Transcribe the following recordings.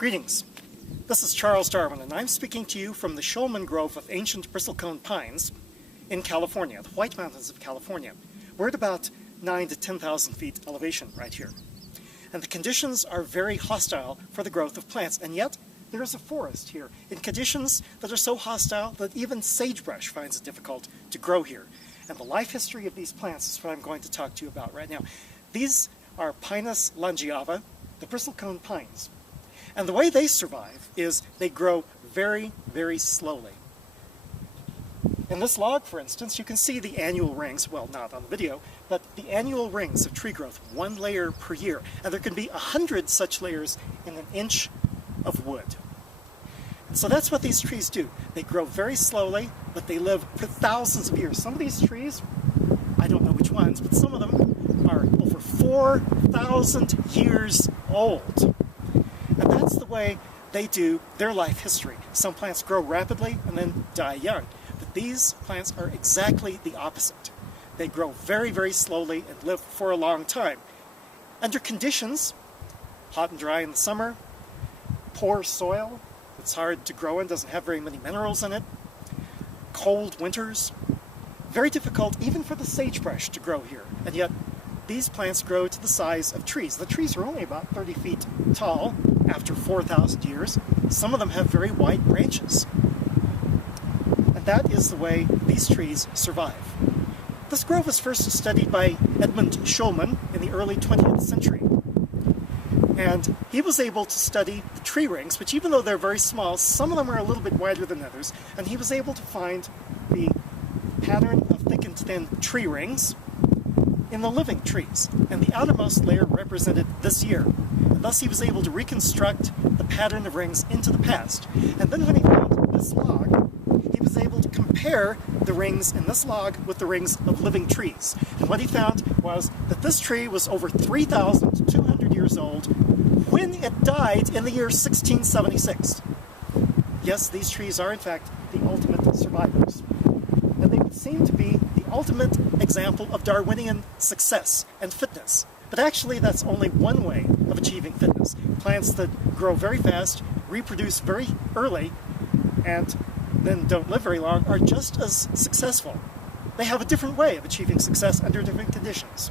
Greetings. This is Charles Darwin, and I'm speaking to you from the Shulman Grove of ancient bristlecone pines in California, the White Mountains of California. We're at about 9,000 to 10,000 feet elevation right here. And the conditions are very hostile for the growth of plants, and yet there is a forest here in conditions that are so hostile that even sagebrush finds it difficult to grow here. And the life history of these plants is what I'm going to talk to you about right now. These are Pinus longeava, the bristlecone pines. And the way they survive is they grow very, very slowly. In this log, for instance, you can see the annual rings, well, not on the video, but the annual rings of tree growth, 1 layer per year. And there can be 100 such layers in an inch of wood. And so that's what these trees do. They grow very slowly, but they live for thousands of years. Some of these trees, I don't know which ones, but some of them are over 4,000 years old. And that's the way they do their life history. Some plants grow rapidly and then die young. But these plants are exactly the opposite. They grow very, very slowly and live for a long time. Under conditions, hot and dry in the summer, poor soil, it's hard to grow in, doesn't have very many minerals in it, cold winters, very difficult even for the sagebrush to grow here. And yet, these plants grow to the size of trees. The trees are only about 30 feet tall after 4,000 years. Some of them have very wide branches. And that is the way these trees survive. This grove was first studied by Edmund Shulman in the early 20th century. And he was able to study the tree rings, which even though they're very small, some of them are a little bit wider than others, and he was able to find the pattern of thick and thin tree rings in the living trees, and the outermost layer represented this year. And thus he was able to reconstruct the pattern of rings into the past. And then when he found this log, he was able to compare the rings in this log with the rings of living trees. And what he found was that this tree was over 3,200 years old when it died in the year 1676. Yes, these trees are in fact the ultimate survivors. And they would seem to be the ultimate example of Darwinian success and fitness. But actually that's only one way of achieving fitness. Plants that grow very fast, reproduce very early, and then don't live very long are just as successful. They have a different way of achieving success under different conditions.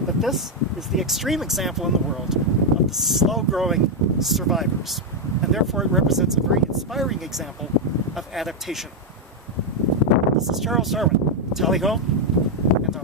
But this is the extreme example in the world of the slow-growing survivors, and therefore it represents a very inspiring example of adaptation. This is Charles Darwin. Tally ho, and